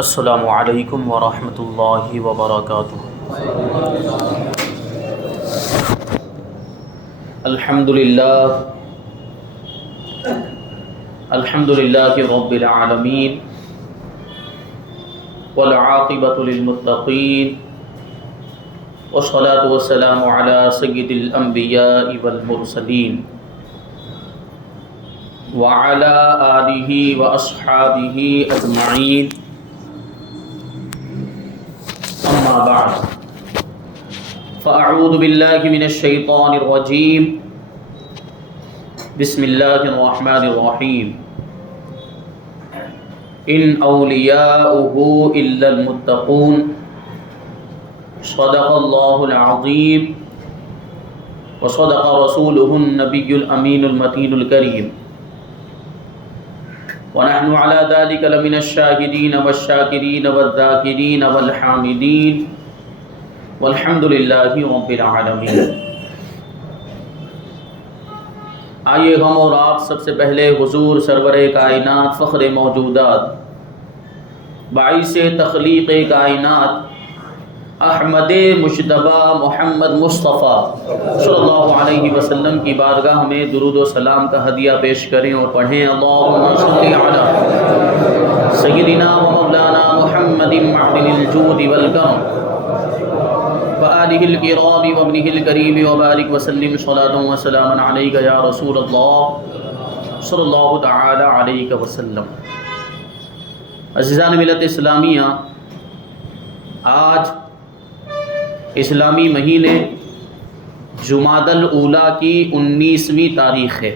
السلام علیکم ورحمۃ اللہ وبرکاتہ۔ الحمد للہ رب العالمین والعاقبۃ للمتقین والصلاة والسلام علی سید الانبیاء والمرسلین وعلی آلہ واصحابہ اجمعین، اما بعد فاعوذ باللہ من الشیطان الرجیم، بسم اللہ الرحمن الرحیم۔ ان اولیاؤہ الا المتقون، صدق اللہ العظیم وصدق رسولہ النبی الامین المتین الکریم، ونحن على ذلك لمن الشاهدين والشاكرين والذاكرين والحامدين والحمد لله رب العالمين۔ آئیے ہم اور آپ سب سے پہلے حضور سرور کائنات فخر موجودات باعث تخلیق کائنات احمد مجتبی محمد مصطفیٰ صلی اللہ علیہ وسلم کی بارگاہ میں درود و سلام کا ہدیہ پیش کریں اور پڑھیں، اللہم صل علی سیدنا و مولانا محمد معدن الجود والکرم وآلہ الکرام وابنہ الکریم وبارک وسلم صلاۃ وسلاما علیک یا رسول اللہ صلی اللہ تعالی علیہ وسلم۔ عزیزان ملت اسلامیہ، آج اسلامی مہینے جمادی الاولیٰ کی 19ویں تاریخ ہے،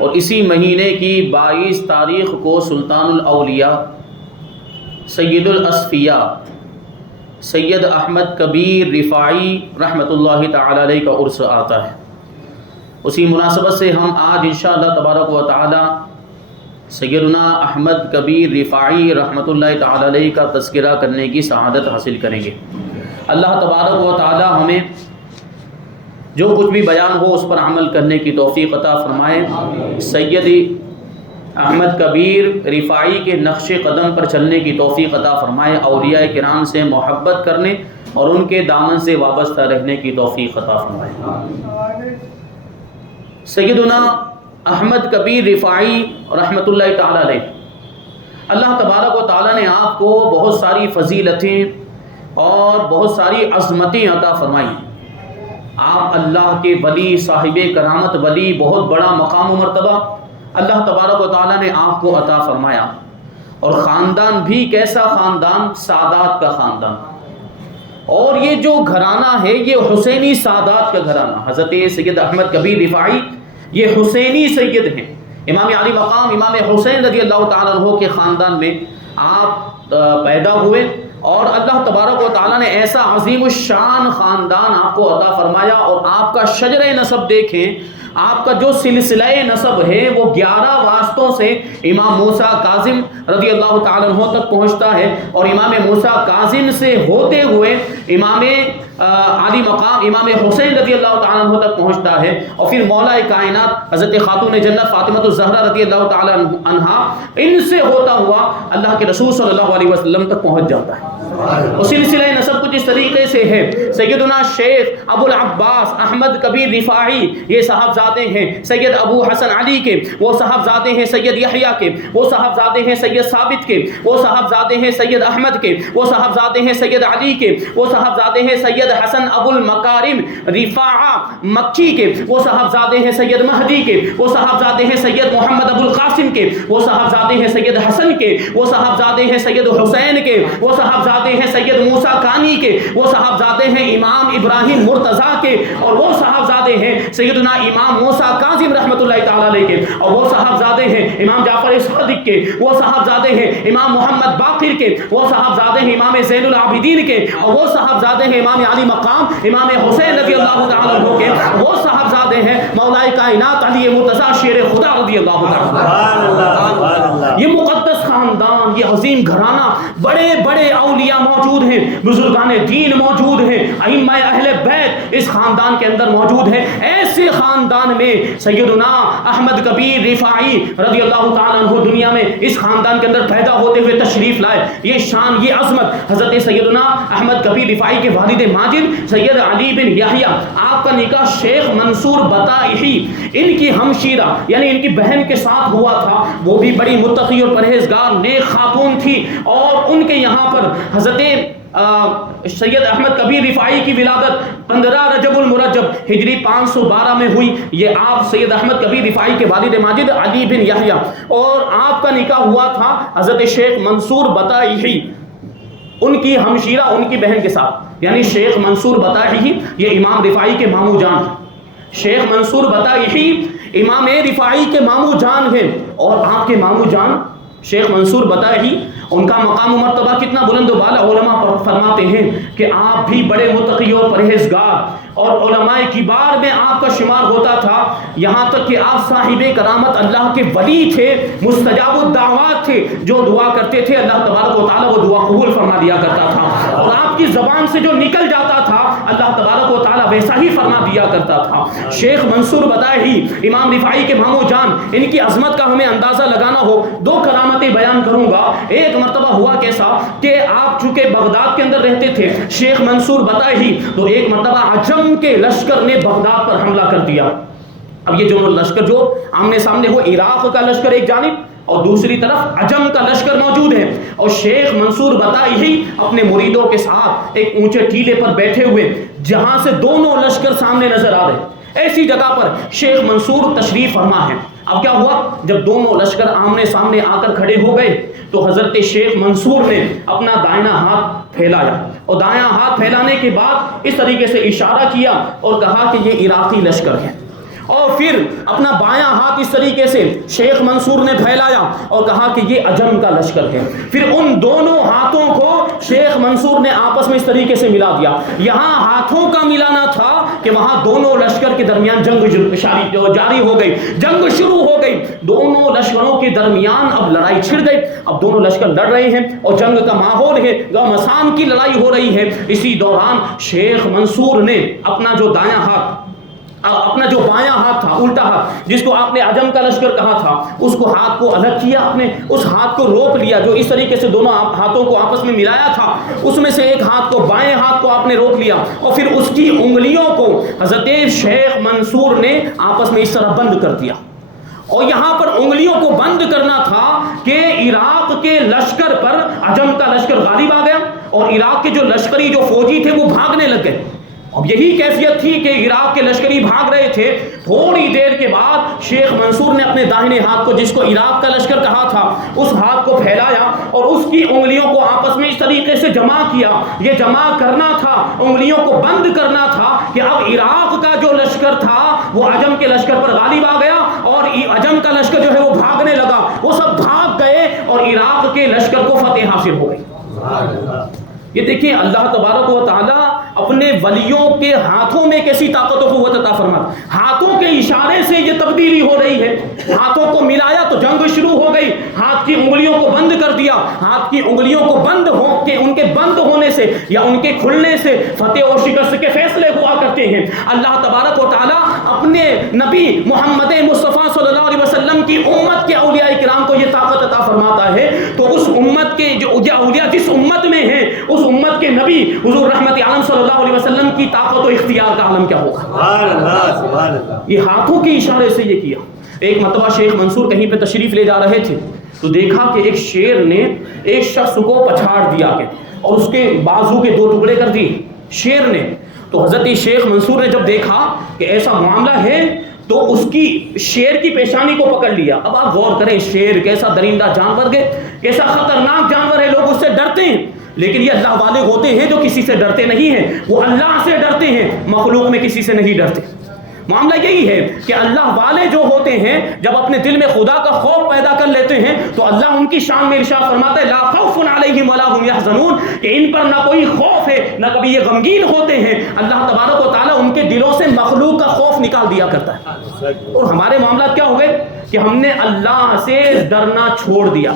اور اسی مہینے کی 22 تاریخ کو سلطان الاولیاء سید الاصفیاء سید احمد کبیر رفاعی رحمۃ اللہ تعالی علیہ کا عرس آتا ہے۔ اسی مناسبت سے ہم آج انشاءاللہ تبارک و تعالی سیدنا احمد کبیر رفاعی رحمۃ اللہ تعالی علیہ کا تذکرہ کرنے کی سعادت حاصل کریں گے۔ اللہ تبارک و تعالی ہمیں جو کچھ بھی بیان ہو اس پر عمل کرنے کی توفیق عطا فرمائے، سید احمد کبیر رفاعی کے نقش قدم پر چلنے کی توفیق عطا فرمائے، اولیاء کرام سے محبت کرنے اور ان کے دامن سے وابستہ رہنے کی توفیق عطا فرمائے۔ سیدنا احمد کبیر رفاعی رحمۃ اللہ تعالی علیہ، اللہ تبارک و تعالی نے آپ کو بہت ساری فضیلتیں اور بہت ساری عظمتیں عطا فرمائی۔ آپ اللہ کے ولی، صاحب کرامت ولی، بہت بڑا مقام و مرتبہ اللہ تبارک و تعالی نے آپ کو عطا فرمایا، اور خاندان بھی کیسا خاندان، سادات کا خاندان۔ اور یہ جو گھرانہ ہے یہ حسینی سادات کا گھرانہ، حضرت سید احمد کبیر رفاعی یہ حسینی سید ہیں، امام علی مقام امام حسین رضی اللہ تعالیٰ عنہ کے خاندان میں آپ پیدا ہوئے، اور اللہ تبارک و تعالیٰ نے ایسا عظیم الشان خاندان آپ کو عطا فرمایا۔ اور آپ کا شجرہ نسب دیکھیں، آپ کا جو سلسلہ نسب ہے وہ 11 واسطوں سے امام موسیٰ کاظم رضی اللہ تعالیٰ عنہ تک پہنچتا ہے، اور امام موسیٰ کاظم سے ہوتے ہوئے امام علی مقام امام حسین رضی اللہ تعالیٰ عنہ تک پہنچتا ہے، اور پھر مولا کائنات حضرت خاتون جنت فاطمہ الزہرا رضی اللہ تعالیٰ عنہا، ان سے ہوتا ہوا اللہ کے رسول صلی اللہ علیہ وسلم تک پہنچ جاتا ہے۔ اور سلسلہ نسب کچھ اس طریقے سے ہے، سیدنا شیخ ابو العباس احمد کبیر رفاعی یہ صاحبزادے ہیں سید ابو حسن علی کے، وہ صاحبزادے ہیں سید یحییٰ کے، وہ صاحبزادے ہیں سید ثابت کے، وہ صاحبزادے ہیں سید احمد کے، وہ صاحبزادے ہیں سید علی کے، وہ صاحبزادے ہیں سید حسن ابو المکارم رفاعہ مکی کے، وہ صاحبزادے ہیں سید مہدی کے، وہ صاحبزادے ہیں سید محمد ابو القاسم کے، وہ صاحبزادے ہیں سید حسن کے، وہ صاحبزادے ہیں سید حسین کے، وہ صاحبزادے ہیں سید موسیٰ کانی کے، وہ صاحبزادے ہیں امام ابراہیم مرتضیٰ کے، اور وہ صاحبزادے ہیں سیدنا امام موسیٰ کاظم رحمۃ اللہ تعالیٰ علیہ کے، اور وہ صاحبزادے ہیں امام جعفر صادق کے، وہ صاحبزادے ہیں امام محمد باقر کے، وہ صاحبزادے ہیں امام زین العابدین کے، اور وہ صاحبزادے ہیں امام علی مقام امام حسین رضی اللہ تعالیٰ عنہ کے، وہ صاحبزادے دے ہیں مولا کائنات علی مرتضیٰ شیر خدا رضی اللہ عنہ. یہ مقدس خاندان، یہ عظیم گھرانہ، بڑے بڑے اولیاء موجود ہیں، بزرگان دین موجود ہیں، ائمہ اہل بیت اس خاندان کے اندر موجود ہیں. ایسے خاندان میں سیدنا احمد کبیر رفاعی رضی اللہ تعالیٰ عنہ دنیا میں اس خاندان کے اندر پیدا ہوتے ہوئے تشریف لائے. یہ شان، یہ عظمت حضرت سیدنا احمد کبیر رفاعی کے والد ماجد سید علی بن یحییٰ، آپ کا نکاح شیخ منصور بطائحی ان کی ہمشیرہ یعنی ان کی بہن کے ساتھ ہوا تھا. وہ بھی بڑی متقی اور پرہیزگار نیک خاتون تھی، اور ان کے یہاں پر حضرت سید احمد کبیر رفاعی کی ولادت 15 رجب المرجب ہجری 512 میں ہوئی. یہ آپ سید احمد کبیر رفاعی کے والد ماجد علی بن یحییٰ، اور آپ کا نکاح ہوا تھا حضرت شیخ منصور بطائحی ان کی ہمشیرہ ان کی بہن کے ساتھ. یعنی شیخ منصور بطائحی یہ امام رفاعی کے ماموں جان ہیں. شیخ منصور بطائحی امام رفاعی کے ماموں جان ہیں، اور آپ کے ماموں جان شیخ منصور بطائحی ان کا مقام و مرتبہ کتنا بلند و بالا. علماء فرماتے ہیں کہ آپ بھی بڑے متقی اور پرہیزگار، اور علماء کبار میں آپ کا شمار ہوتا تھا. یہاں تک کہ آپ صاحب کرامت اللہ کے ولی تھے، مستجاب الدعوات تھے. جو دعا کرتے تھے اللہ تبارک و تعالیٰ وہ دعا قبول فرما دیا کرتا تھا، اور آپ کی زبان سے جو نکل جاتا تھا اللہ تبارک و تعالیٰ ویسا ہی فرما دیا کرتا تھا. شیخ منصور بطائحی امام رفاعی کے ماموں جان، ان کی عظمت کا ہمیں اندازہ لگانا ہو 2 کرامتیں بیان کروں گا. ایک مرتبہ ہوا کیسا کہ آپ چونکہ بغداد کے اندر رہتے تھے شیخ منصور بطائحی، تو ایک مرتبہ عجم کے لشکر نے بغداد پر حملہ کر دیا. اب یہ جو لشکر جو آمنے سامنے ہو، عراق کا لشکر ایک جانب اور دوسری طرف عجم کا لشکر موجود ہے، اور شیخ منصور بطائحی اپنے مریدوں کے ساتھ ایک اونچے ٹیلے پر بیٹھے ہوئے جہاں سے دونوں لشکر سامنے نظر آ رہے، ایسی جگہ پر شیخ منصور تشریف فرما ہے. اب کیا ہوا، جب دونوں لشکر آمنے سامنے آ کر کھڑے ہو گئے تو حضرت شیخ منصور نے اپنا دائنا ہاتھ پھیلایا، اور دائنا ہاتھ پھیلانے کے بعد اس طریقے سے اشارہ کیا اور کہا کہ یہ عراقی لشکر ہے. اور پھر اپنا بایاں ہاتھ اس طریقے سے شیخ منصور نے پھیلایا اور کہا کہ یہ عجم کا لشکر ہے. پھر ان دونوں ہاتھوں کو شیخ منصور نے آپس میں اس طریقے سے ملا دیا. یہاں ہاتھوں کا ملانا تھا کہ وہاں دونوں لشکر کے درمیان جنگ جاری ہو گئی، جنگ شروع ہو گئی. دونوں لشکروں کے درمیان اب لڑائی چھڑ گئی. اب دونوں لشکر لڑ رہے ہیں اور جنگ کا ماحول ہے، گاؤں مسام کی لڑائی ہو رہی ہے. اسی دوران شیخ منصور نے اپنا جو دایاں ہاتھ، اپنا جو بایاں ہاتھ تھا، الٹا ہاتھ جس کو آپ نے عجم کا لشکر کہا تھا، اس کو ہاتھ کو الگ کیا، اپنے اس ہاتھ کو روک لیا جو اس طریقے سے دونوں ہاتھوں کو آپس میں ملایا تھا. اس میں سے ایک ہاتھ کو، بائیں ہاتھ کو آپ نے روک لیا، اور پھر اس کی انگلیوں کو حضرت شیخ منصور نے آپس میں اس طرح بند کر دیا. اور یہاں پر انگلیوں کو بند کرنا تھا کہ عراق کے لشکر پر عجم کا لشکر غالب آ گیا، اور عراق کے جو لشکری جو فوجی تھے وہ بھاگنے لگ گئے. اب یہی کیفیت تھی کہ عراق کے لشکری بھاگ رہے تھے. تھوڑی دیر کے بعد شیخ منصور نے اپنے داہنے ہاتھ کو، جس کو عراق کا لشکر کہا تھا، اس ہاتھ کو پھیلایا اور اس کی انگلیوں کو آپس میں اس طریقے سے جمع کیا. یہ جمع کرنا تھا، انگلیوں کو بند کرنا تھا کہ اب عراق کا جو لشکر تھا وہ عجم کے لشکر پر غالب آ گیا، اور عجم کا لشکر جو ہے وہ بھاگنے لگا. وہ سب بھاگ گئے اور عراق کے لشکر کو فتح حاصل ہو گئی. یہ دیکھیں اللہ تبارک و تعالیٰ اپنے ولیوں کے ہاتھوں میں کیسی طاقت و قوت عطا فرماتا. ہاتھوں کے اشارے سے یہ تبدیلی ہو رہی ہے. ہاتھوں کو ملایا تو جنگ شروع ہو گئی. ہاتھ کی انگلیوں کو بند کر دیا. ہاتھ کی انگلیوں کو بند ہو کے ان کے بند ہونے سے یا ان کے کھلنے سے فتح اور شکست کے فیصلے ہوا کرتے ہیں. اللہ تبارک و تعالیٰ اپنے نبی محمد مصطفیٰ صلی اللہ علیہ وسلم کی امت کے اولیاء کرام کو یہ طاقت عطا فرماتا ہے. تو اس امت کے جو اولیاء جس امت میں ہیں، اس امت کے نبی حضور رحمت عالم صلی اللہ علیہ وسلم کی طاقت و اختیار کا عالم کیا ہوگا. یہ ہاتھوں کے اشارے سے یہ کیا. ایک مرتبہ شیخ منصور کہیں پہ تشریف لے جا رہے تھے تو دیکھا کہ ایک شیر نے ایک شخص کو پچھاڑ دیا اور اس کے بازو کے 2 ٹکڑے کر دیے شیر نے. تو حضرت شیخ منصور نے جب دیکھا کہ ایسا معاملہ ہے تو اس کی شیر کی پیشانی کو پکڑ لیا. اب آپ غور کریں، شیر کیسا درندہ جانور ہے، کیسا خطرناک جانور ہے. لوگ اس سے ڈرتے ہیں، لیکن یہ اللہ والے ہوتے ہیں جو کسی سے ڈرتے نہیں ہیں. وہ اللہ سے ڈرتے ہیں، مخلوق میں کسی سے نہیں ڈرتے. معاملہ یہی ہے کہ اللہ والے جو ہوتے ہیں جب اپنے دل میں خدا کا خوف پیدا کر لیتے ہیں تو اللہ ان کی شان میں ارشاد فرماتا ہے لا خوف علیہم ولا هم يحزنون، کہ ان پر نہ کوئی خوف ہے نہ کبھی یہ غمگین ہوتے ہیں۔ اللہ تبارک و تعالیٰ ان کے دلوں سے مخلوق کا خوف نکال دیا کرتا ہے۔ اور ہمارے معاملات کیا ہوئے کہ ہم نے اللہ سے ڈرنا چھوڑ دیا،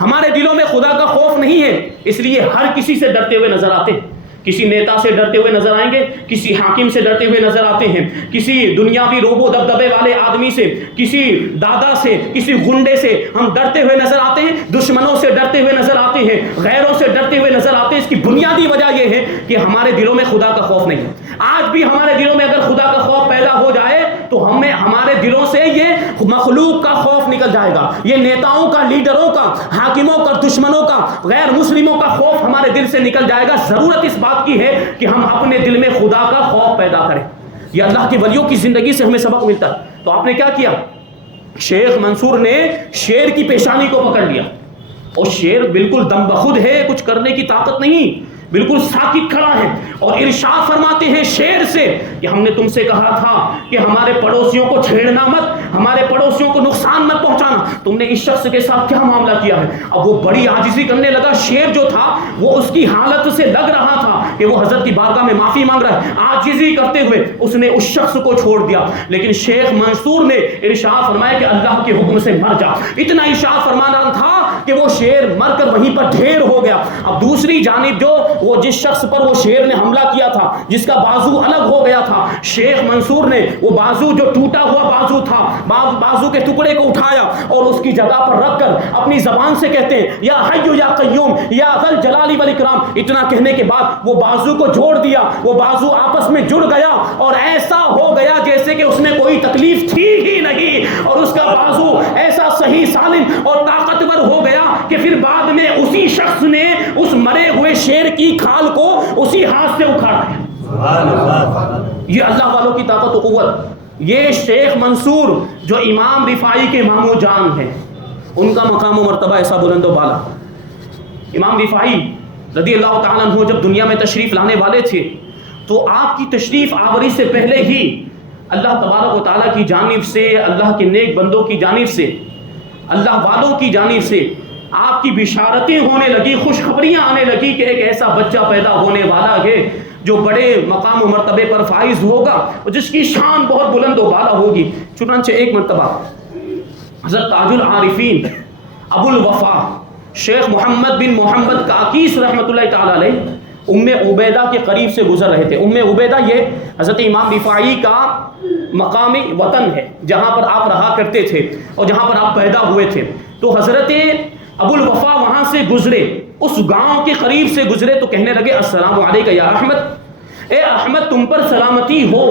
ہمارے دلوں میں خدا کا خوف نہیں ہے، اس لیے ہر کسی سے ڈرتے ہوئے نظر آتے ہیں۔ کسی نیتا سے ڈرتے ہوئے نظر آئیں گے، کسی حاکم سے ڈرتے ہوئے نظر آتے ہیں، کسی دنیاوی روب و دبدبے والے آدمی سے، کسی دادا سے، کسی غنڈے سے ہم ڈرتے ہوئے نظر آتے ہیں، دشمنوں سے ڈرتے ہوئے نظر آتے ہیں، غیروں سے ڈرتے ہوئے نظر آتے ہیں۔ اس کی بنیادی وجہ یہ ہے کہ ہمارے دلوں میں خدا کا خوف نہیں ہے۔ آج بھی ہمارے دلوں میں اگر خدا کا خوف پیدا ہو جائے تو ہمارے دلوں سے یہ مخلوق کا خوف نکل جائے گا، یہ نیتاؤں کا، لیڈروں کا، حاکموں کا، دشمنوں کا، غیر مسلموں کا خوف ہمارے دل سے نکل جائے گا۔ ضرورت اس بات کی ہے کہ ہم اپنے دل میں خدا کا خوف پیدا کریں۔ یہ اللہ کے ولیوں کی زندگی سے ہمیں سبق ملتا ہے۔ تو آپ نے کیا کیا؟ شیخ منصور نے شیر کی پیشانی کو پکڑ لیا، اور شیر بالکل دم بخود ہے، کچھ کرنے کی طاقت نہیں، بالکل ساکت کھڑا ہے، اور ارشاد فرماتے ہیں شیر سے کہ ہم نے تم سے کہا تھا کہ ہمارے پڑوسیوں کو چھیڑنا مت، ہمارے پڑوسیوں کو نقصان مت پہنچانا، تم نے اس شخص کے ساتھ کیا معاملہ کیا ہے؟ اب وہ بڑی عاجزی کرنے لگا۔ شیر جو تھا وہ اس کی حالت سے لگ رہا تھا کہ وہ حضرت کی بارگاہ میں معافی مانگ رہا ہے، عاجزی کرتے ہوئے اس نے اس شخص کو چھوڑ دیا۔ لیکن شیخ منصور نے ارشاد فرمایا کہ اللہ کے حکم سے مر جا، اتنا ارشاد فرمانا تھا کہ وہ شیر مر کر وہیں پر ڈھیر ہو گیا۔ اب دوسری جانب جو وہ جس شخص پر وہ شیر نے حملہ کیا تھا، جس کا بازو الگ ہو گیا تھا، شیخ منصور نے وہ بازو جو ٹوٹا ہوا بازو تھا، بازو کے ٹکڑے کو اٹھایا اور اس کی جگہ پر رکھ کر اپنی زبان سے کہتے ہیں یا حی یا قیوم یا ذل جلال والاکرام، اتنا کہنے کے بعد وہ بازو کو جوڑ دیا، وہ بازو آپس میں جڑ گیا اور ایسا ہو گیا جیسے کہ اس میں کوئی تکلیف تھی ہی نہیں، اور اس کا بازو ایسا صحیح سالم اور طاقتور ہو گیا کہ پھر بعد میں اسی شخص نے اس مرے ہوئے شیر کی کھال کو اسی ہاتھ سے اکھاڑا ہے۔ یہ اللہ والوں کی طاقت و قوت۔ یہ شیخ منصور جو امام رفاعی کے ماموں جان ہیں، ان کا مقام و مرتبہ ایسا بلند و بالا۔ امام رفاعی رضی اللہ تعالیٰ عنہ جب دنیا میں تشریف لانے والے تھے تو آپ کی تشریف آوری سے پہلے ہی اللہ تبارک و تعالیٰ کی جانب سے، اللہ کے نیک بندوں کی جانب سے، اللہ والوں کی جانب سے آپ کی بشارتیں ہونے لگی، خوشخبریاں آنے لگی کہ ایک ایسا بچہ پیدا ہونے والا ہے جو بڑے مقام و مرتبے پر فائز ہوگا اور جس کی شان بہت بلند و بالا ہوگی۔ چنانچہ ایک مرتبہ حضرت تاج العارفین ابو الوفا شیخ محمد بن محمد کاکیس رحمۃ اللہ تعالی علیہ ام عبیدہ کے قریب سے گزر رہے تھے۔ ام عبیدہ یہ حضرت امام رفاعی کا مقامی وطن ہے، جہاں پر آپ رہا کرتے تھے اور جہاں پر آپ پیدا ہوئے تھے۔ تو حضرت ابو الوفا وہاں سے گزرے، اس گاؤں کے قریب سے گزرے تو کہنے لگے السلام علیکم یا احمد، اے احمد تم پر سلامتی ہو۔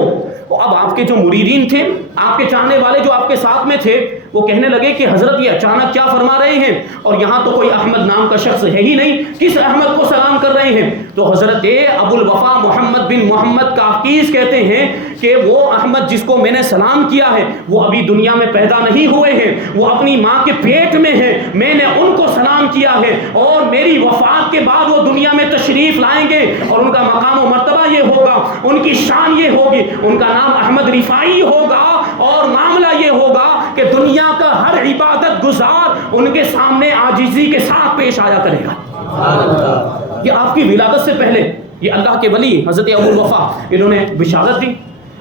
اب آپ کے جو مریدین تھے، آپ کے چاہنے والے جو آپ کے ساتھ میں تھے، وہ کہنے لگے کہ حضرت یہ اچانک کیا فرما رہے ہیں، اور یہاں تو کوئی احمد نام کا شخص ہے ہی نہیں، کس احمد کو سلام کر رہے ہیں؟ تو حضرت ابو الوفا محمد بن محمد کاکیس کہتے ہیں کہ وہ احمد جس کو میں نے سلام کیا ہے وہ ابھی دنیا میں پیدا نہیں ہوئے ہیں، وہ اپنی ماں کے پیٹ میں ہیں، میں نے ان کو سلام کیا ہے، اور میری وفات کے بعد وہ دنیا میں تشریف لائیں گے اور ان کا مقام و مرتبہ یہ ہوگا، ان کی شان یہ ہوگی، ان کا نام احمد رفاعی ہوگا، اور معاملہ یہ ہوگا کہ دنیا کا ہر عبادت گزار ان کے سامنے عاجزی کے ساتھ پیش آیا کرے گا۔ یہ آپ کی ولادت سے پہلے یہ اللہ کے ولی حضرت ابو الوفا انہوں نے بشارت دی۔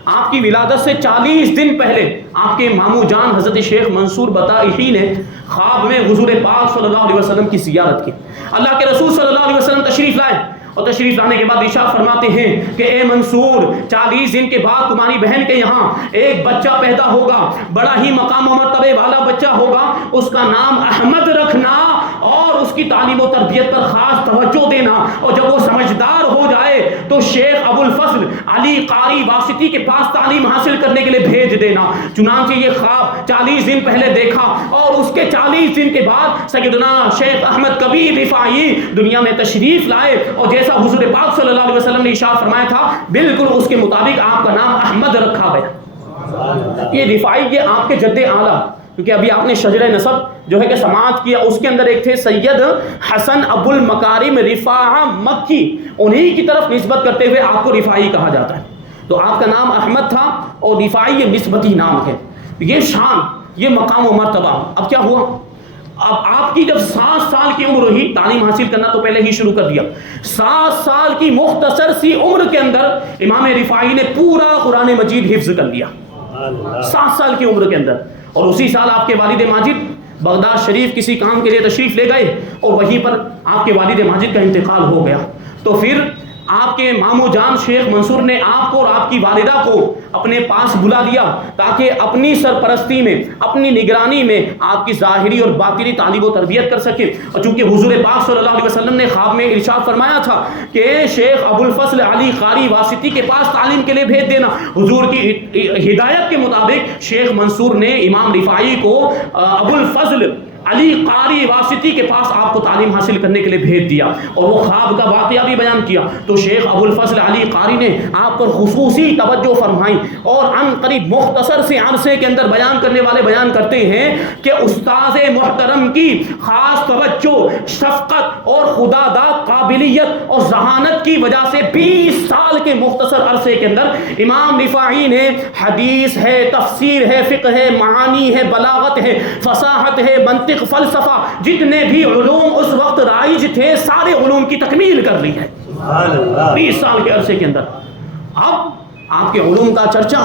آپ کی ولادت سے 40 دن پہلے آپ کے ماموں جان حضرت شیخ منصور بطائحی نے خواب میں حضور پاک صلی اللہ علیہ وسلم کی زیارت کی۔ اللہ کے رسول صلی اللہ علیہ وسلم تشریف لائے، اور تشریف لانے کے بعد ارشاد فرماتے ہیں کہ اے منصور 40 دن کے بعد تمہاری بہن کے یہاں ایک بچہ پیدا ہوگا، بڑا ہی مقام و مرتبے والا بچہ ہوگا، اس کا نام احمد رکھنا اور اس کی تعلیم و تربیت پر خاص توجہ دینا، اور جب وہ سمجھدار ہو جائے تو شیخ ابو الفضل علی قاری واسطی کے پاس تعلیم حاصل کرنے کے لیے بھیج دینا۔ چنانچہ یہ خواب 40 دن پہلے دیکھا، اور اس کے 40 دن کے بعد سیدنا شیخ احمد کبیر رفاعی دنیا میں تشریف لائے، اور جیسا حضور پاک صلی اللہ علیہ وسلم نے ارشاد فرمایا تھا بالکل اس کے مطابق آپ کا نام احمد رکھا گیا۔ یہ رفاعی یہ آپ کے جد اعلیٰ، کیونکہ ابھی آپ نے شجرہ نسب جو ہے کہ سماعت کیا، اس کے اندر ایک تھے سید حسن ابو المکارم رفاعہ مکی، انہی کی طرف نسبت کرتے ہوئے آپ کو رفاعی کہا جاتا ہے۔ تو آپ کا نام احمد تھا اور رفاعی یہ نسبتی نام ہے. یہ شان، یہ مقام و مرتبہ. اب کیا ہوا؟ اب آپ کی جب 7 سال کی عمر ہوئی، تعلیم حاصل کرنا تو پہلے ہی شروع کر دیا. 7 سال کی مختصر سی عمر کے اندر امام رفاعی نے پورا قرآن مجید حفظ کر لیا. 7 سال کی عمر کے اندر. اور اسی سال آپ کے والد ماجد بغداد شریف کسی کام کے لیے تشریف لے گئے اور وہیں پر آپ کے والد ماجد کا انتقال ہو گیا. تو پھر آپ کے مامو جان شیخ منصور نے آپ کو اور آپ کی والدہ کو اپنے پاس بلا دیا تاکہ اپنی سرپرستی میں، اپنی نگرانی میں آپ کی ظاہری اور باطنی تعلیم و تربیت کر سکے. اور چونکہ حضور پاک صلی اللہ علیہ وسلم نے خواب میں ارشاد فرمایا تھا کہ شیخ ابو الفضل علی قاری واسطی کے پاس تعلیم کے لیے بھیج دینا، حضور کی ہدایت کے مطابق شیخ منصور نے امام رفاعی کو ابو الفضل علی قاری واسطی کے پاس آپ کو تعلیم حاصل کرنے کے لیے بھیج دیا اور وہ خواب کا واقعہ بھی بیان کیا. تو شیخ ابو الفضل علی قاری نے آپ پر خصوصی توجہ فرمائی اور عن قریب مختصر سے عرصے کے اندر بیان کرنے والے بیان کرتے ہیں کہ استاذ محترم کی خاص توجہ، شفقت اور خداداد قابلیت اور ذہانت کی وجہ سے 20 سال کے مختصر عرصے کے اندر امام رفاعی نے حدیث ہے، تفسیر ہے، فقہ ہے، معانی ہے، بلاغت ہے، فصاحت ہے، منطق، فلسفہ، جتنے بھی علوم اس وقت رائج تھے سارے علوم کی تکمیل کر لی ہے 20 سال کے عرصے کے اندر. اب آپ کے علوم کا چرچا،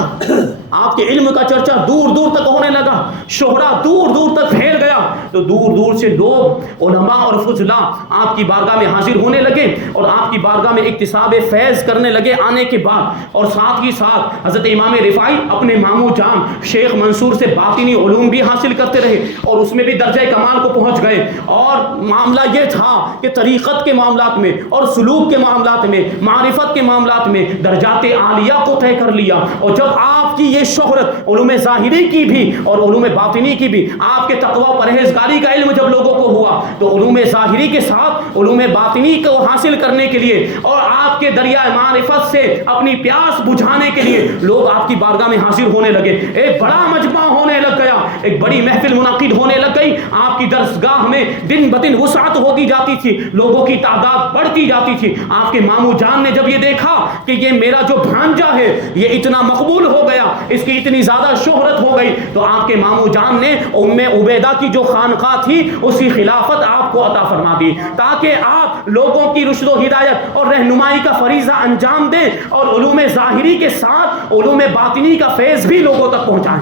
آپ کے علم کا چرچا دور دور تک ہونے لگا، شہرا دور دور تک پھیل گیا. تو دور دور سے لوگ علماء اور فضلاء آپ کی بارگاہ میں حاضر ہونے لگے اور آپ کی بارگاہ میں اکتساب فیض کرنے لگے آنے کے بعد. اور ساتھ ہی ساتھ حضرت امام رفاعی اپنے مامو جان شیخ منصور سے باطنی علوم بھی حاصل کرتے رہے اور اس میں بھی درجہ کمال کو پہنچ گئے. اور معاملہ یہ تھا کہ طریقت کے معاملات میں اور سلوک کے معاملات میں، معرفت کے معاملات میں درجات عالیہ کو طے کر لیا. اور جب آپ کی یہ شہرت علوم ظاہری کی بھی اور علوم باطنی کی بھی، آپ کے تقوی پرہیزگاری کا علم جب لوگوں کو ہوا تو علوم ظاہری کے ساتھ علوم باطنی کو حاصل کرنے کے لیے اور آپ کے دریائے معرفت سے اپنی پیاس بجھانے کے لیے لوگ آپ کی بارگاہ میں حاضر ہونے لگے. ایک بڑا مجمع ہونے لگ گیا، ایک بڑی محفل منعقد ہونے لگ گئی. آپ کی درسگاہ میں دن بدن وسعت ہوتی جاتی تھی، لوگوں کی تعداد بڑھتی جاتی تھی. آپ کے مامو جان نے جب یہ دیکھا کہ یہ میرا جو بھانجا ہے یہ اتنا مقبول ہو گیا، اس کی اتنی زیادہ شہرت ہو گئی، تو آپ کے مامو جان نے ام عبیدہ کی جو خانقاہ تھی اس کی خلافت آپ کو عطا فرما دی تاکہ آپ لوگوں کی رشد و ہدایت اور رہنمائی کا فریضہ انجام دیں اور علوم ظاہری کے ساتھ علوم باطنی کا فیض بھی لوگوں تک پہنچائیں.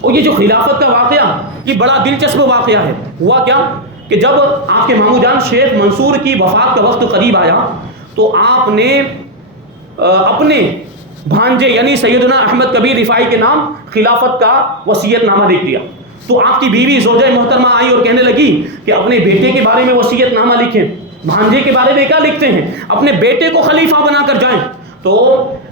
اور یہ جو خلافت کا واقعہ یہ بڑا دلچسپ واقعہ ہے. ہوا کیا کہ جب آپ کے مامو جان شیخ منصور کی وفات کا وقت قریب آیا تو آپ نے اپنے بھانجے یعنی سیدنا احمد کبیر رفاعی کے نام خلافت کا وصیت نامہ لکھ دیا. تو آپ کی بیوی زوجہ محترمہ آئی اور کہنے لگی کہ اپنے بیٹے کے بارے میں وصیت نامہ لکھیں، بھانجے کے بارے میں کیا لکھتے ہیں، اپنے بیٹے کو خلیفہ بنا کر جائیں. تو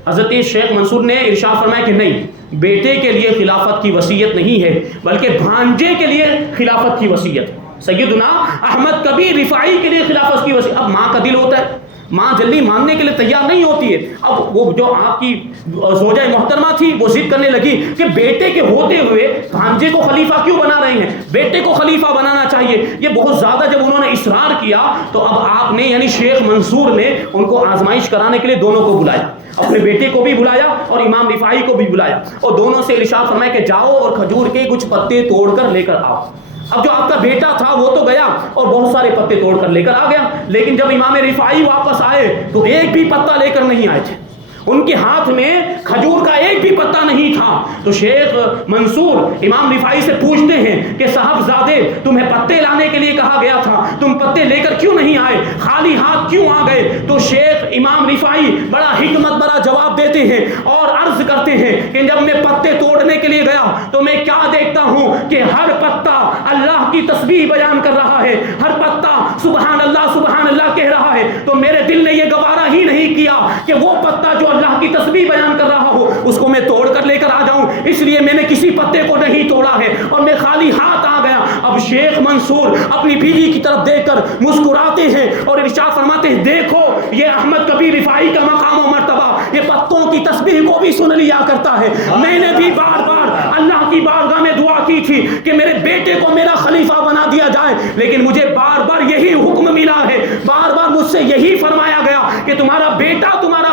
حضرت شیخ منصور نے ارشاد فرمایا کہ نہیں، بیٹے کے لیے خلافت کی وصیت نہیں ہے بلکہ بھانجے کے لیے خلافت کی وصیت. سیدنا احمد کبیر رفاعی کے لیے خلافت کی وصیت. اب ماں کا دل ہوتا ہے، ماں جلدی ماننے کے لیے تیار نہیں ہوتی ہے. اب وہ جو آپ کی زوجہ محترمہ تھی وہ ضد کرنے لگی کہ بیٹے کے ہوتے ہوئے بھانجے کو خلیفہ کیوں بنا رہے ہیں، بیٹے کو خلیفہ بنانا چاہیے. یہ بہت زیادہ جب انہوں نے اصرار کیا تو اب آپ نے یعنی شیخ منصور نے ان کو آزمائش کرانے کے لیے دونوں کو بلایا، اپنے بیٹے کو بھی بلایا اور امام رفاعی کو بھی بلایا اور دونوں سے ارشاد فرمایا کہ جاؤ اور کھجور کے کچھ پتے توڑ کر لے کر آؤ. اب جو آپ کا بیٹا تھا وہ تو گیا اور بہت سارے پتے توڑ کر لے کر آ گیا، لیکن جب امام رفاعی واپس آئے تو ایک بھی پتا لے کر نہیں آئے تھے، ان کے ہاتھ میں کھجور کا ایک بھی پتا نہیں تھا. تو شیخ منصور امام رفاعی سے پوچھتے ہیں کہ صاحبزادے تمہیں پتے لانے کے لیے کہا گیا تھا، تم پتے لے کر کیوں نہیں آئے، خالی ہاتھ کیوں آ گئے؟ تو شیخ امام رفاعی بڑا حکمت بڑا جواب دیتے ہیں اور عرض کرتے ہیں کہ جب میں پتے توڑنے کے لیے گیا تو میں کیا دیکھتا ہوں کہ ہر پتا اللہ کی تسبیح بیان کر رہا ہے، ہر پتا سبحان اللہ کہہ رہا ہے. تو میرے دل نے یہ گوارا ہی نہیں کیا کہ وہ پتا جو اللہ کی تسبیح بیان کر رہا ہو اس کو میں توڑ کر لے کر آ جاؤں، اس لیے میں نے کسی پتے کو نہیں توڑا ہے اور میں خالی ہاتھ آ گیا. اب شیخ منصور اپنی بیوی کی طرف دیکھ کر مسکراتے ہیں اور ارشاد فرماتے ہیں دیکھو یہ احمد کبیر رفاعی کا مقام و مرتبہ یہ پتوں کی تسبیح کو بھی سن لیا کرتا ہے. میں نے بھی بار بار اللہ کی بارگاہ میں دعا کی تھی کہ میرے بیٹے کو میرا خلیفہ بنا دیا جائے، لیکن مجھے بار بار یہی حکم ملا ہے، بار بار مجھ سے یہی فرمایا گیا کہ تمہارا بیٹا تمہارا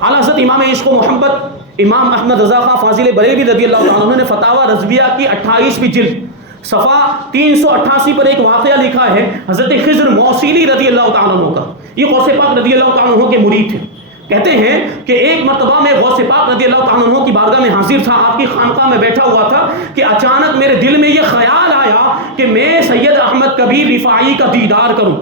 اعلیٰ حضرت امام عشق و محبت امام احمد رضا خان فاضل بریلوی رضی اللہ تعالیٰ عنہ نے فتاوی رضویہ کی 28ویں جلد صفحہ 388 پر ایک واقعہ لکھا ہے حضرت خضر موصلی رضی اللہ تعالیٰ عنہ کا. یہ غوث پاک رضی اللہ تعالیٰ عنہ کے مرید تھے. کہتے ہیں کہ ایک مرتبہ میں غوث پاک رضی اللہ تعالیٰ عنہ کی بارگاہ میں حاضر تھا, آپ کی خانقاہ میں بیٹھا ہوا تھا کہ اچانک میرے دل میں یہ خیال آیا کہ میں سید احمد کبیر رفاعی کا دیدار کروں.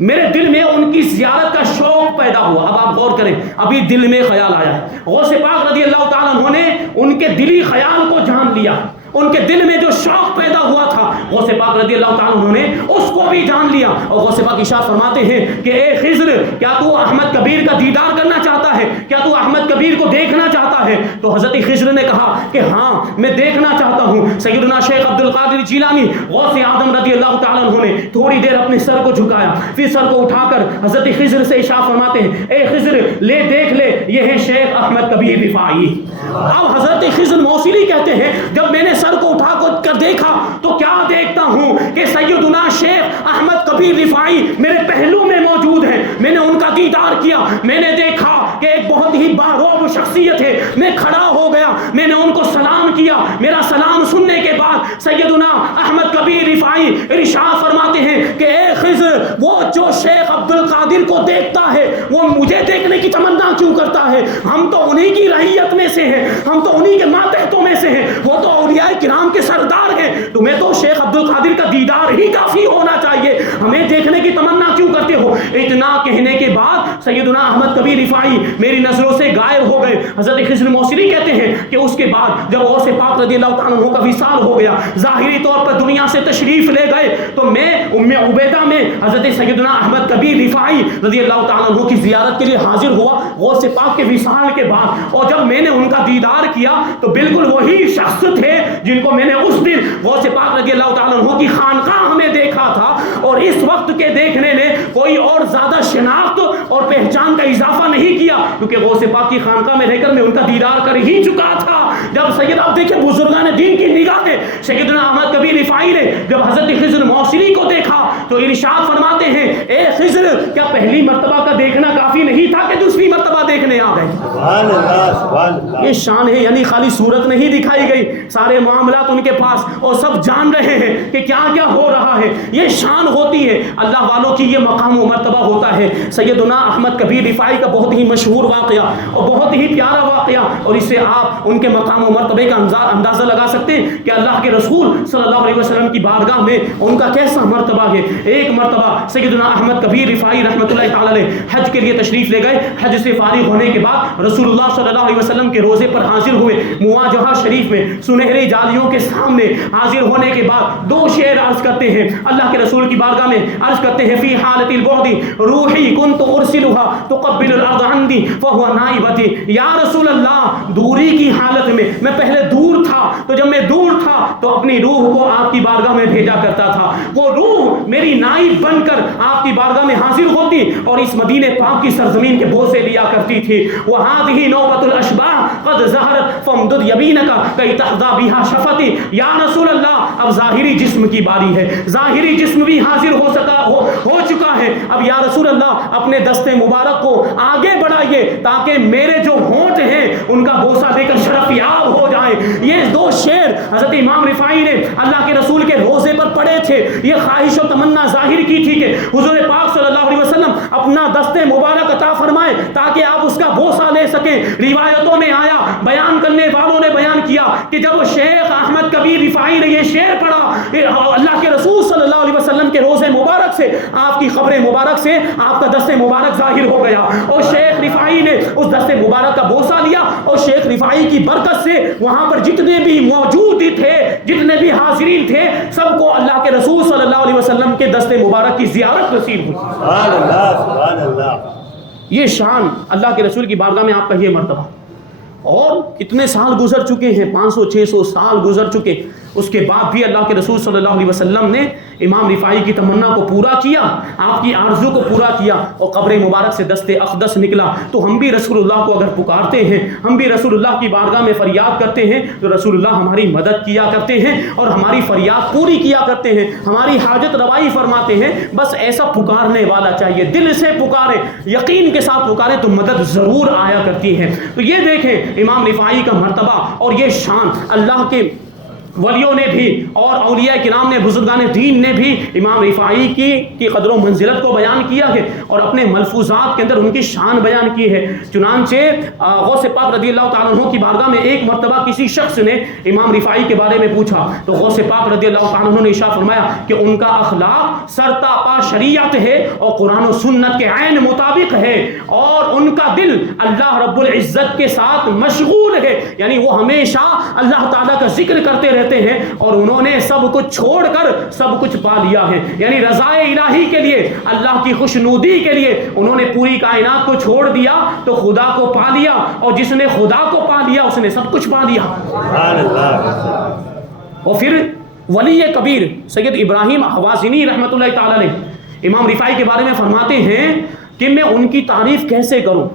میرے دل میں ان کی زیارت کا شوق پیدا ہوا. اب آپ غور کریں, ابھی دل میں خیال آیا ہے. غوث پاک رضی اللہ تعالیٰ عنہ نے ان کے دلی خیال کو جان لیا. ان کے دل میں جو شوق پیدا ہوا تھا غوث پاک رضی اللہ تعالیٰ عنہ نے اس کو بھی جان لیا. اور غوث پاک ارشاد فرماتے ہیں کہ اے خضر, کیا تو احمد کبیر کا دیدار کرنا چاہتا ہے؟ کیا تو احمد کبیر کو دیکھنا چاہتا ہے؟ تو حضرت خضر نے کہا کہ ہاں میں دیکھنا چاہتا ہوں. سیدنا شیخ عبد القادر جیلانی غوث اعظم رضی اللہ تعالیٰ عنہ نے تھوڑی دیر اپنے سر کو جھکایا, پھر سر کو اٹھا کر حضرت خضر سے ارشاد فرماتے ہیں اے خضر لے دیکھ لے, یہ ہے شیخ احمد کبیر رفاعی. اب حضرت خضر موصلی کہتے ہیں جب میں نے سر کو اٹھا کر دیکھا تو کیا دیکھتا ہوں کہ سیدنا شیخ احمد کبیر رفاعی میرے پہلو میں موجود ہیں. میں نے ان کا دیدار کیا, میں نے دیکھا کہ ایک بہت ہی باروب شخصیت ہے. میں کھڑا ہو گیا, میں نے ان کو سلام کیا. میرا سلام سننے کے بعد سیدنا احمد کبیر رفاعی ارشاد فرماتے ہیں کہ اے خضر, وہ جو شیخ عبد القادر کو دیکھتا ہے وہ مجھے دیکھنے کی تمنا کیوں کرتا ہے؟ ہم تو انہی کی رعیت میں سے ہیں, ہم تو انہی کے ماتحتوں میں سے ہیں, وہ تو اولیاء کرام کے سردار ہیں. تمہیں تو شیخ عبد القادر کا دیدار ہی کافی ہونا چاہیے, ہمیں دیکھنے کی تمنا کیوں کرتے ہو؟ اتنا کہنے کے بعد سیدنا احمد کبیر رفاعی میری نظروں سے غائب ہو گئے. حضرت خضر موصلی کہتے ہیں کہ اس کے بعد جب غوث پاک رضی اللہ تعالیٰ عنہ کا وصال ہو گیا, ظاہری طور پر دنیا سے تشریف لے گئے, تو میں ام عبیدہ میں حضرت سیدنا احمد کبیر رفاعی رضی اللہ تعالیٰ عنہ کی زیارت کے لیے حاضر ہوا غوث پاک کے وصال کے بعد. اور جب میں نے ان کا دیدار کیا تو بالکل وہی شخص تھے جن کو میں نے اس دن غوث پاک رضی اللہ تعالیٰ عنہ کی خانقاہ میں دیکھا تھا. اور اس وقت کے دیکھنے نے کوئی اور زیادہ شناخت اور پہچان کا اضافہ نہیں کیا, کیونکہ غوث پاک کی خانقاہ میں رہ کر میں ان کا دیدار کر ہی چکا تھا. جب سید آپ دیکھیں بزرگان دین کی نگاہ ہے, سیدنا احمد کبیر رفاعی نے جب حضرت خضر موصلی کو دیکھا تو ارشاد فرماتے ہیں اے خضر, کیا پہلی مرتبہ کا دیکھنا کافی نہیں تھا کہ دوسری مرتبہ دیکھنے آ گئے؟ سبحان اللہ, سبحان اللہ. یہ شان ہے, یعنی خالی صورت نہیں دکھائی گئی, سارے معاملات ان کے پاس اور سب جان رہے ہیں کہ کیا کیا ہو رہا ہے. یہ شان ہوتی ہے اللہ والوں کی, یہ مقام و مرتبہ ہوتا ہے. سیدنا احمد کبیر رفاعی کا بہت ہی مشہور واقعہ اور بہت ہی پیارا واقعہ, اور اس سے آپ ان کے مقام و مرتبے کا اندازہ لگا سکتے ہیں کہ اللہ کے رسول صلی اللہ علیہ وسلم کی بارگاہ میں ان کا کیسا مرتبہ ہے. ایک مرتبہ سیدنا احمد کبیر رفاعی رحمۃ اللہ تعالی علیہ حج کے لیے تشریف لے گئے. حج سے فارغ ہونے کے بعد رسول اللہ صلی اللہ علیہ وسلم کے روزے پر حاضر ہوئے. مواجہہ شریف میں سنہری جالیوں کے سامنے حاضر ہونے کے بعد دو شعر عرض کرتے ہیں اللہ کے رسول کی بارگاہ میں, عرض کرتے ہیں فی حالت البعد روحی کنت ارسلها تقبل الارض عندي فهو نائبتي. یا رسول اللہ, دوری کی حالت میں پہلے دور تھا, تو جب میں دور تھا تو اپنی روح کو آپ کی بارگاہ میں بھیجا کرتا تھا. وہ روح میری نائب بن کر آپ کی بارگاہ میں حاضر ہوتی اور اس مدینے پاک کی سرزمین کے بوسے لیا کرتی تھی. وهذه نوبۃ الاشباح قد ظهرت فامدد يمينك كي تحظى بها شفتي. یا رسول اللہ, اب ظاہری جسم کی باری ہے, ظاہری جسم بھی حاضر ہو چکا ہے. اب یا رسول اللہ اپنے دست مبارک کو آگے بڑھائیے تاکہ میرے جو ہونٹ ہیں ان کا بوسہ دے کر شرف یاب ہو جائے. یہ دو شعر حضرت امام رفاعی نے اللہ کے رسول کے روزے پر پڑھے تھے. یہ خواہش و تمنا ظاہر کی تھی کہ حضور پاک صلی اللہ علیہ وسلم اپنا دست مبارک عطا فرمائے تاکہ آپ اس کا بوسہ لے سکیں. روایتوں میں آیا, بیان کرنے والوں نے بیان کیا کہ جب شیخ احمد کبیر رفاعی نے یہ شعر پڑھا, اللہ کے رسول صلی اللہ علیہ وسلم کے روزے مبارک سے, آپ کی قبر مبارک سے آپ کا دست مبارک ظاہر ہو گیا. اور شیخ رفاعی نے اس دست مبارک کا بوسہ لیا اور شیخ رفاعی کی برکت سے وہاں پر جتنے بھی موجود تھے, جتنے بھی حاضرین تھے, سب کو اللہ کے رسول صلی اللہ علیہ وسلم کے دست مبارک کی زیارت نصیب ہوئی. سبحان اللہ, سبحان اللہ. یہ شان اللہ کے رسول کی بارگاہ میں آپ کا یہ مرتبہ. اور کتنے سال گزر چکے ہیں, 500-600 سال گزر چکے. اس کے بعد بھی اللہ کے رسول صلی اللہ علیہ وسلم نے امام رفاعی کی تمنا کو پورا کیا، آپ کی آرزو کو پورا کیا، اور قبر مبارک سے دست اقدس نکلا۔ تو ہم بھی رسول اللہ کو اگر پکارتے ہیں، ہم بھی رسول اللہ کی بارگاہ میں فریاد کرتے ہیں، تو رسول اللہ ہماری مدد کیا کرتے ہیں اور ہماری فریاد پوری کیا کرتے ہیں، ہماری حاجت روائی فرماتے ہیں۔ بس ایسا پکارنے والا چاہیے، دل سے پکارے، یقین کے ساتھ پکارے تو مدد ضرور آیا کرتی ہے۔ تو یہ دیکھیں امام رفاعی کا مرتبہ اور یہ شان، اللہ کے ولیوں نے بھی اور اولیاء کرام نے، بزرگان دین نے بھی امام رفاعی کی قدر و منزلت کو بیان کیا ہے اور اپنے ملفوظات کے اندر ان کی شان بیان کی ہے۔ چنانچہ غوث پاک رضی اللہ تعالیٰ عنہ کی بارگاہ میں ایک مرتبہ کسی شخص نے امام رفاعی کے بارے میں پوچھا، تو غوث پاک رضی اللہ تعالیٰ عنہ نے ارشاد فرمایا کہ ان کا اخلاق سرتاپا شریعت ہے اور قرآن و سنت کے عین مطابق ہے، اور ان کا دل اللہ رب العزت کے ساتھ مشغول ہے، یعنی وہ ہمیشہ اللہ تعالیٰ کا ذکر کرتے رہتے ہیں، اور انہوں نے سب کچھ چھوڑ کر سب کچھ پا لیا ہے، یعنی رضائے الہی کے لیے، اللہ کی خوشنودی کے لیے انہوں نے پوری کائنات کو چھوڑ دیا تو خدا کو پا لیا، اور جس نے خدا کو پا لیا اس نے سب کچھ پا لیا۔ اور پھر ولی کبیر سید ابراہیم حوازنی رحمۃ اللہ تعالی علیہ امام رفاعی کے بارے میں فرماتے ہیں کہ میں ان کی تعریف کیسے کروں،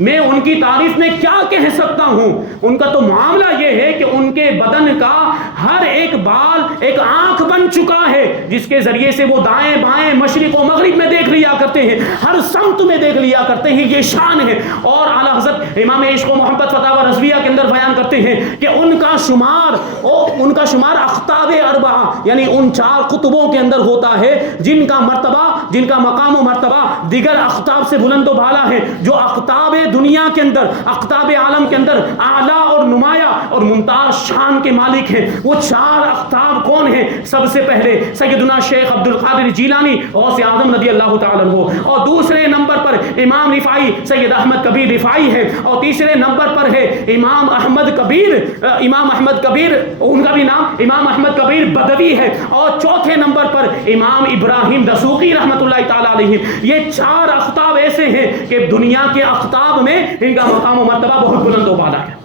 میں ان کی تعریف میں کیا کہہ سکتا ہوں۔ ان کا تو معاملہ یہ ہے کہ ان کے بدن کا ہر ایک بال ایک آنکھ بن چکا ہے، جس کے ذریعے سے وہ دائیں بائیں مشرق و مغرب میں دیکھ لیا کرتے ہیں، ہر سمت میں دیکھ لیا کرتے ہیں، یہ شان ہے۔ اور اعلیٰ حضرت امام عشق و محبت فتاوی رضویہ کے اندر بیان کرتے ہیں کہ ان کا شمار اقطاب اربعہ یعنی ان 4 قطبوں کے اندر ہوتا ہے، جن کا مرتبہ، جن کا مقام و مرتبہ دیگر اقطاب سے بلند و بالا ہے۔ جو اقطاب دنیا کے اندر، اقطاب عالم کے اندر اعلیٰ اور نمایاں اور ممتاز شان کے مالک ہیں، وہ 4 اقطاب کون ہیں؟ سب سے پہلے سیدنا شیخ عبد القادر جیلانی غوث اعظم رضی اللہ تعالیٰ عنہ، اور دوسرے نمبر پر امام رفاعی سید احمد کبیر رفاعی ہے، اور تیسرے نمبر پر ہے امام احمد کبیر ان کا بھی نام امام احمد کبیر بدوی ہے، اور چوتھے نمبر پر امام ابراہیم دسوقی رحمۃ اللہ تعالیٰ علیہ۔ یہ 4 اقطاب ایسے ہیں کہ دنیا کے اقطاب میں ان کا مقام و مرتبہ بہت بلند و بالا ہے۔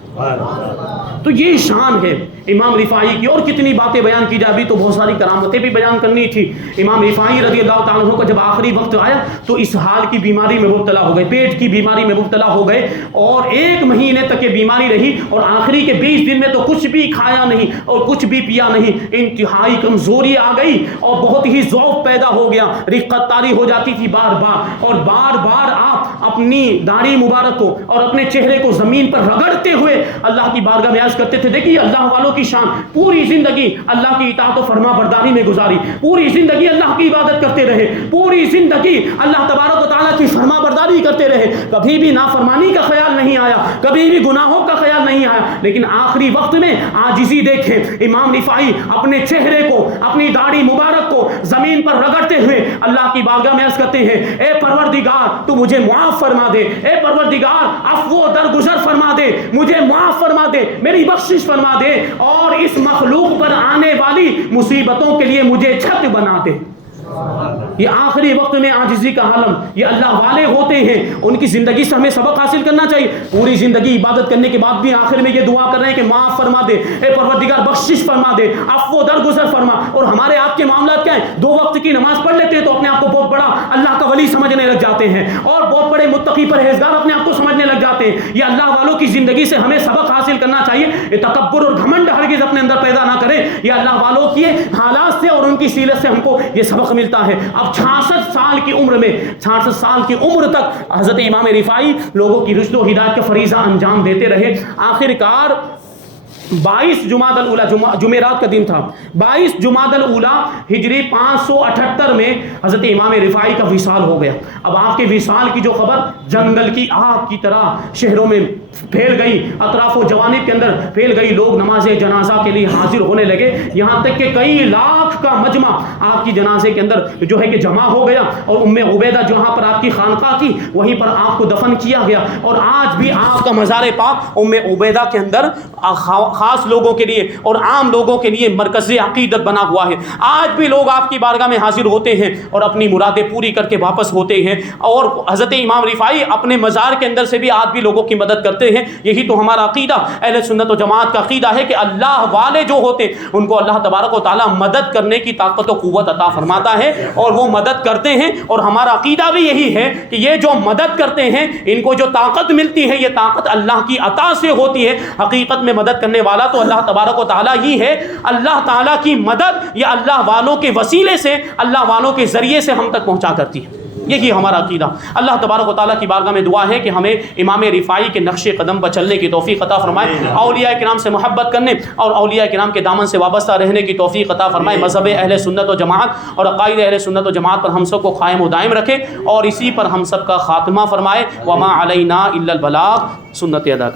تو یہ شان ہے امام رفاعی کی، اور کتنی باتیں بیان کی جائے، ابھی تو بہت ساری کرامتیں بھی بیان کرنی تھی۔ امام رفاعی رضی اللہ تعالیٰ عنہ کا جب آخری وقت آیا تو اسہال کی بیماری میں مبتلا ہو گئے، پیٹ کی بیماری میں مبتلا ہو گئے، اور 1 مہینے تک یہ بیماری رہی، اور آخری کے 20 دن میں تو کچھ بھی کھایا نہیں اور کچھ بھی پیا نہیں، انتہائی کمزوری آ گئی اور بہت ہی ذوق پیدا ہو گیا، رقت طاری ہو جاتی تھی بار بار، اور بار بار آپ اپنی داڑھی مبارک کو اور اپنے چہرے کو زمین پر رگڑتے ہوئے اللہ کی بارگاہ میں عرض کرتے تھے۔ دیکھیے اللہ والوں کی شان، پوری زندگی اللہ کی اطاعت و فرما برداری میں گزاری، پوری زندگی اللہ کی عبادت کرتے رہے، پوری زندگی اللہ تبارک و تعالیٰ کی فرما برداری کرتے رہے، کبھی بھی نافرمانی کا خیال نہیں آیا، کبھی بھی گناہوں کا خیال نہیں آیا، لیکن آخری وقت میں عاجزی دیکھیں امام رفاعی اپنے چہرے کو، اپنی داڑھی مبارک کو زمین پر رگڑتے ہوئے اللہ کی بارگاہ میں عرض کرتے ہیں، اے پروردگار تو مجھے معاف فرما دے، اے پروردگار عفو و درگزر فرما دے، مجھے معاف فرما دے، میری بخشش فرما دے، اور اس مخلوق پر آنے والی مصیبتوں کے لیے مجھے چھت بنا دے۔ یہ آخری وقت میں عاجزی کا عالم، یہ اللہ والے ہوتے ہیں، ان کی زندگی سے ہمیں سبق حاصل کرنا چاہیے۔ پوری زندگی عبادت کرنے کے بعد بھی آخر میں یہ دعا کر رہے ہیں کہ معاف فرما دے، اے پروردگار بخشش فرما دے، عفو درگزر فرما۔ اور ہمارے آپ کے معاملات کیا ہیں؟ 2 وقت کی نماز پڑھ لیتے ہیں تو اپنے آپ کو بہت بڑا اللہ کا ولی سمجھنے لگ جاتے ہیں، اور بہت بڑے متقی پرہیزگار اپنے آپ کو سمجھنے لگ جاتے ہیں۔ یہ اللہ والوں کی زندگی سے ہمیں سبق حاصل کرنا چاہیے۔ یہ تکبر اور گھمنڈ ہرگز اپنے اندر پیدا نہ کریں، یہ اللہ والوں کی حالات سے اور ان کی سیرت سے ہم کو یہ سبق ملتا ہے۔ اب 66 سال کی عمر میں، 66 سال کی عمر تک حضرت امام رفاعی لوگوں کی رشد و ہدایت کا فریضہ انجام دیتے رہے۔ آخر کار 22 جمادی الاولیٰ، جمعرات کا دن تھا، 22 جمادی الاولیٰ ہجری 578 میں حضرت امام رفاعی کا وصال ہو گیا۔ اب آپ کے وصال کی جو خبر جنگل کی آگ کی طرح شہروں میں پھیل گئی، اطراف و جوانب کے اندر پھیل گئی، لوگ نماز جنازہ کے لیے حاضر ہونے لگے، یہاں تک کہ کئی لاکھ کا مجمع آپ کی جنازے کے اندر جو ہے کہ جمع ہو گیا، اور ام عبیدہ جہاں پر آپ کی خانقاہ تھی وہیں پر آپ کو دفن کیا گیا، اور آج بھی آپ کا مزار پاک ام عبیدہ کے اندر خاص لوگوں کے لیے اور عام لوگوں کے لیے مرکز عقیدت بنا ہوا ہے۔ آج بھی لوگ آپ کی بارگاہ میں حاضر ہوتے ہیں اور اپنی مرادیں پوری کر کے واپس ہوتے ہیں، اور حضرت امام رفاعی اپنے مزار کے اندر سے بھی آج بھی لوگوں کی مدد کرتے کرتے ہیں. یہی تو ہمارا عقیدہ اہل سنت و جماعت کا عقیدہ ہے کہ اللہ والے جو ہوتے ہیں ان کو اللہ تبارک و تعالیٰ مدد کرنے کی طاقت و قوت عطا فرماتا ہے اور وہ مدد کرتے ہیں. اور ہمارا عقیدہ بھی یہی ہے کہ یہ جو مدد کرتے ہیں ان کو جو طاقت ملتی ہے یہ طاقت اللہ کی عطا سے ہوتی ہے. حقیقت میں مدد کرنے والا تو اللہ تبارک و تعالیٰ ہی ہے. اللہ تعالیٰ کی مدد یا اللہ والوں کے وسیلے سے, اللہ والوں کے ذریعے سے ہم تک پہنچا کرتی ہے. یہی ہمارا عقیدہ. اللہ تبارک و تعالیٰ کی بارگاہ میں دعا ہے کہ ہمیں امام رفاعی کے نقش قدم پر چلنے کی توفیق عطا فرمائے, اولیاء کرام سے محبت کرنے اور اولیاء کرام کے دامن سے وابستہ رہنے کی توفیق عطا فرمائے. مذہب اہل سنت و جماعت اور عقائد اہل سنت و جماعت پر ہم سب کو قائم و دائم رکھے اور اسی پر ہم سب کا خاتمہ فرمائے. وما علینا الا البلاغ. سنت ادا کریں.